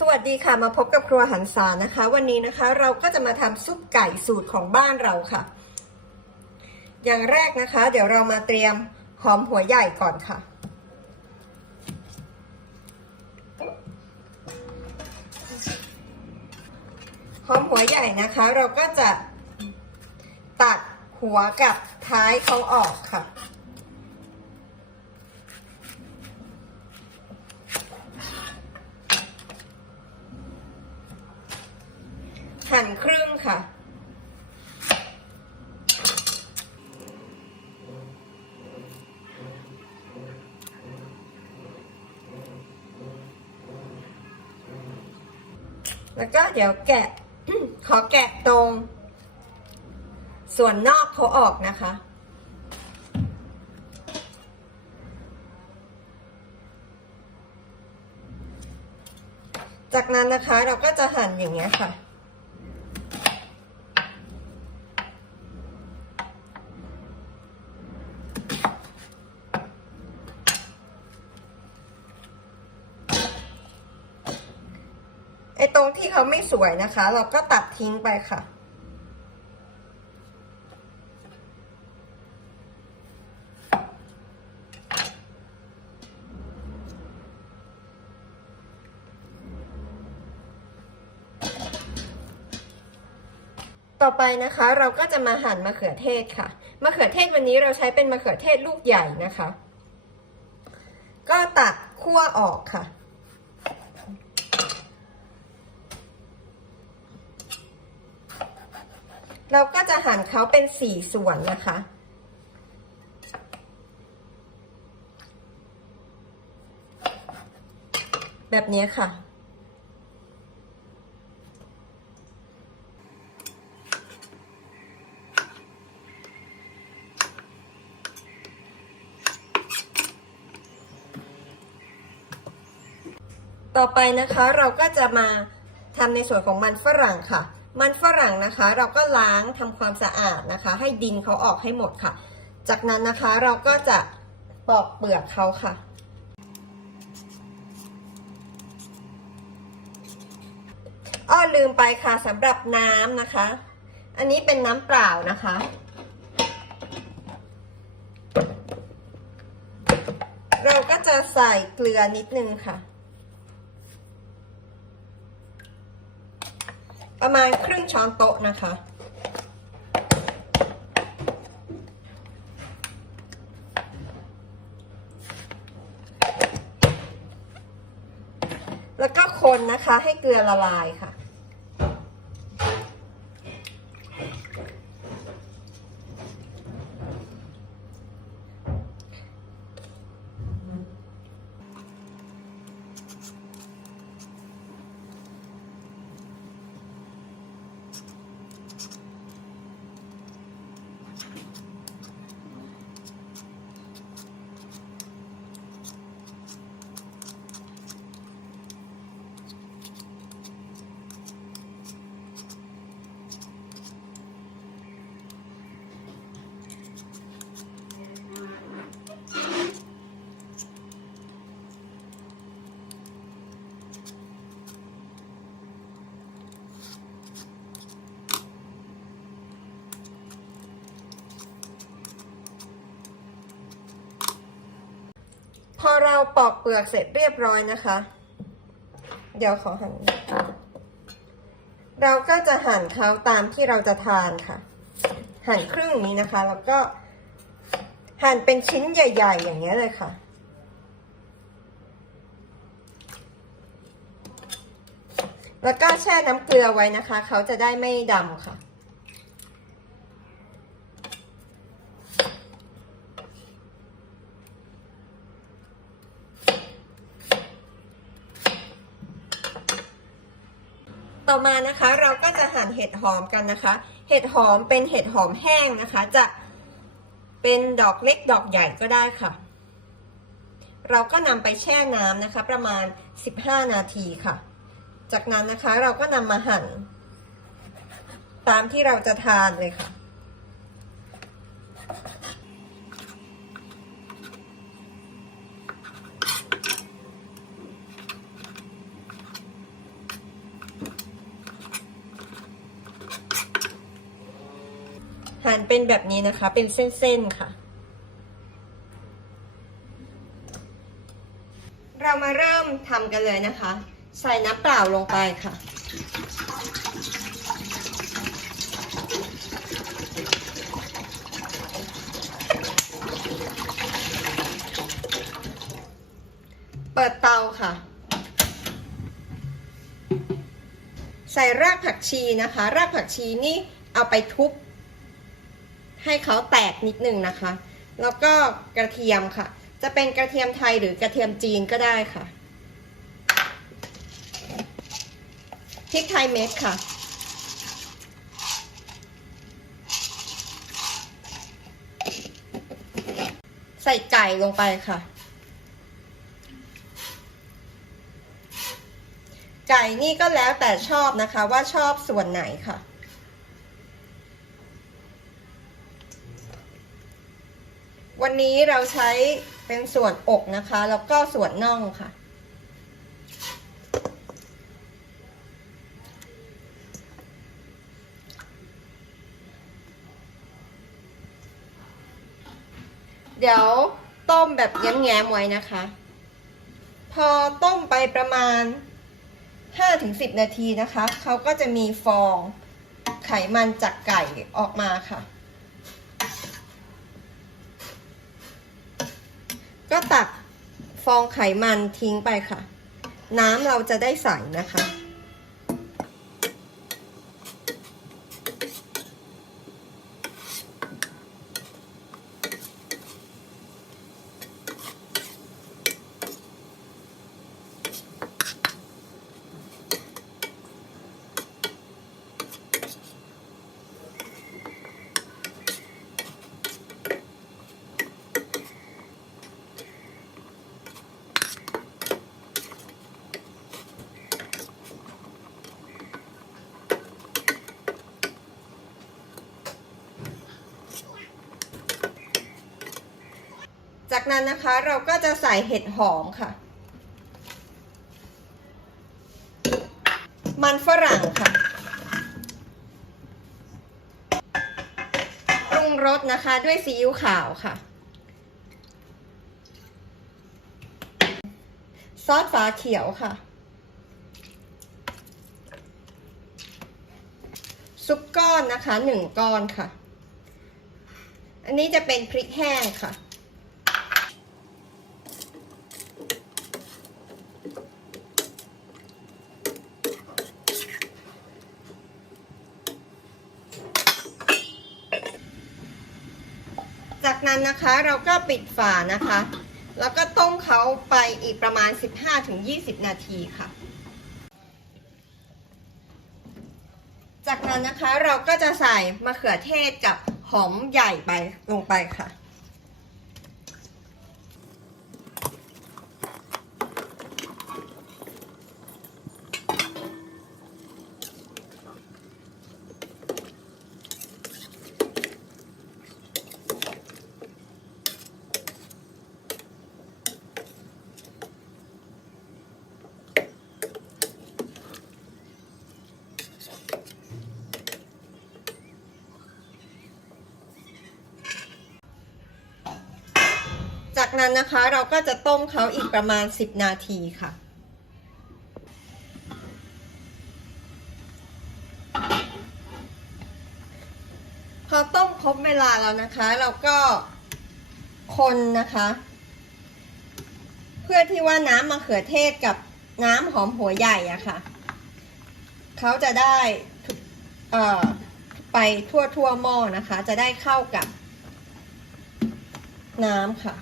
สวัสดีค่ะมาพบกับครัวหันษานะคะ วันนี้นะคะเราก็จะมาทำซุปไก่สูตรของบ้านเราค่ะ อย่างแรกนะคะ เดี๋ยวเรามาเตรียมหอมหัวใหญ่ก่อนค่ะ หอมหัวใหญ่นะคะ เราก็จะตัดหัวกับท้ายเขาออกค่ะ หั่นครึ่งค่ะ แล้วก็เดี๋ยวแกะ ขอแกะตรง ส่วนนอกเขาออกนะคะจากนั้นนะคะเราก็จะหั่นอย่างเงี้ยค่ะ ตรงที่เขาไม่สวยนะคะ เราก็ตัดทิ้งไปค่ะ ต่อไปนะคะเราก็จะมาหั่นมะเขือเทศค่ะมะเขือเทศวันนี้เราใช้เป็นมะเขือเทศลูกใหญ่นะคะ ก็ตัดขั้วออกค่ะ เราก็จะหั่นเขาเป็นสี่ส่วนนะคะ แบบนี้ค่ะ ต่อไปนะคะเราก็จะมาทำในส่วนของมันฝรั่งค่ะ มันฝรั่งนะคะ เราก็ล้างทำความสะอาดนะคะ ให้ดินเขาออกให้หมดค่ะ จากนั้นนะคะเราก็จะปอกเปลือกเขาค่ะ อ้อลืมไปค่ะสำหรับน้ำนะคะ อันนี้เป็นน้ำเปล่านะคะเราก็จะใส่เกลือนิดนึงค่ะ ประมาณครึ่งช้อนโต๊ะนะคะ แล้วก็คนนะคะให้เกลือละลายค่ะ เราปอกเปลือกเสร็จเรียบร้อยนะคะ เดี๋ยวขอหั่น เราก็จะหั่นเขาตามที่เราจะทานค่ะ หั่นครึ่งนี้นะคะ แล้วก็หั่นเป็นชิ้นใหญ่ ๆ อย่างเงี้ยเลยค่ะแล้วก็แช่น้ำเกลือไว้นะคะ เขาจะได้ไม่ดำค่ะ ต่อมานะคะเราก็จะหั่นเห็ดหอมกันนะคะ เห็ดหอมเป็นเห็ดหอมแห้งนะคะ จะเป็นดอกเล็กดอกใหญ่ก็ได้ค่ะ เราก็นำไปแช่น้ำนะคะ ประมาณ 15 นาทีค่ะ จากนั้นนะคะเราก็นำมาหั่น ตามที่เราจะทานเลยค่ะ หั่น เป็นแบบนี้นะคะ เป็นเส้นๆค่ะ เรามาเริ่มทำกันเลยนะคะ ใส่น้ำเปล่าลงไปค่ะ เปิดเตาค่ะใส่รากผักชีนะคะ รากผักชีนี่เอาไปทุบ ให้เขาแตกนิดนึงนะคะ แล้วก็กระเทียมค่ะ จะเป็นกระเทียมไทยหรือกระเทียมจีนก็ได้ค่ะพริกไทยเม็ดค่ะ ใส่ไก่ลงไปค่ะ ไก่นี่ก็แล้วแต่ชอบนะคะว่าชอบส่วนไหนค่ะ วันนี้เราใช้เป็นส่วนอกนะคะ แล้วก็ส่วนน่องค่ะ เดี๋ยวต้มแบบแง้มๆไว้นะคะ พอต้มไปประมาณ 5-10 นาทีนะคะ เขาก็จะมีฟองไขมันจากไก่ออกมาค่ะ ก็ตักฟองไขมันทิ้งไปค่ะ น้ำเราจะได้ใสนะคะ จากนั้นนะคะเราก็จะใส่เห็ดหอมค่ะ มันฝรั่งค่ะปรุงรสนะคะด้วยซีอิ๊วขาวค่ะ ซอสฝาเขียวค่ะ ซุปก้อนนะคะหนึ่งก้อนค่ะ อันนี้จะเป็นพริกแห้งค่ะ นั้นนะคะเราก็ปิดฝานะคะ แล้วก็ต้มเขาไปอีกประมาณ 15-20 นาทีค่ะ จากนั้นนะคะเราก็จะใส่มะเขือเทศกับหอมใหญ่ไปลงไปค่ะ นั้นนะคะเราก็จะต้มเขาอีกประมาณ 10 นาทีค่ะ พอต้มครบเวลาแล้วนะคะ เราก็คนนะคะ เพื่อที่ว่าน้ำมะเขือเทศกับน้ำหอมหัวใหญ่อะค่ะเขาจะได้ไปทั่วทั่วๆหม้อนะคะ จะได้เข้ากับน้ำค่ะ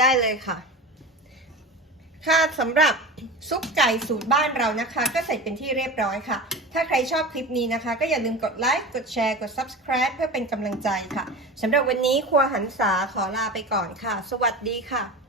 ได้เลยค่ะ ค่ะสำหรับซุปไก่สูตรบ้านเรานะคะ ก็เสร็จเป็นที่เรียบร้อยค่ะ ถ้าใครชอบคลิปนี้นะคะ ก็อย่าลืมกดไลค์ กดแชร์ กด subscribe เพื่อเป็นกำลังใจค่ะสำหรับวันนี้ครัวหันษาขอลาไปก่อนค่ะ สวัสดีค่ะ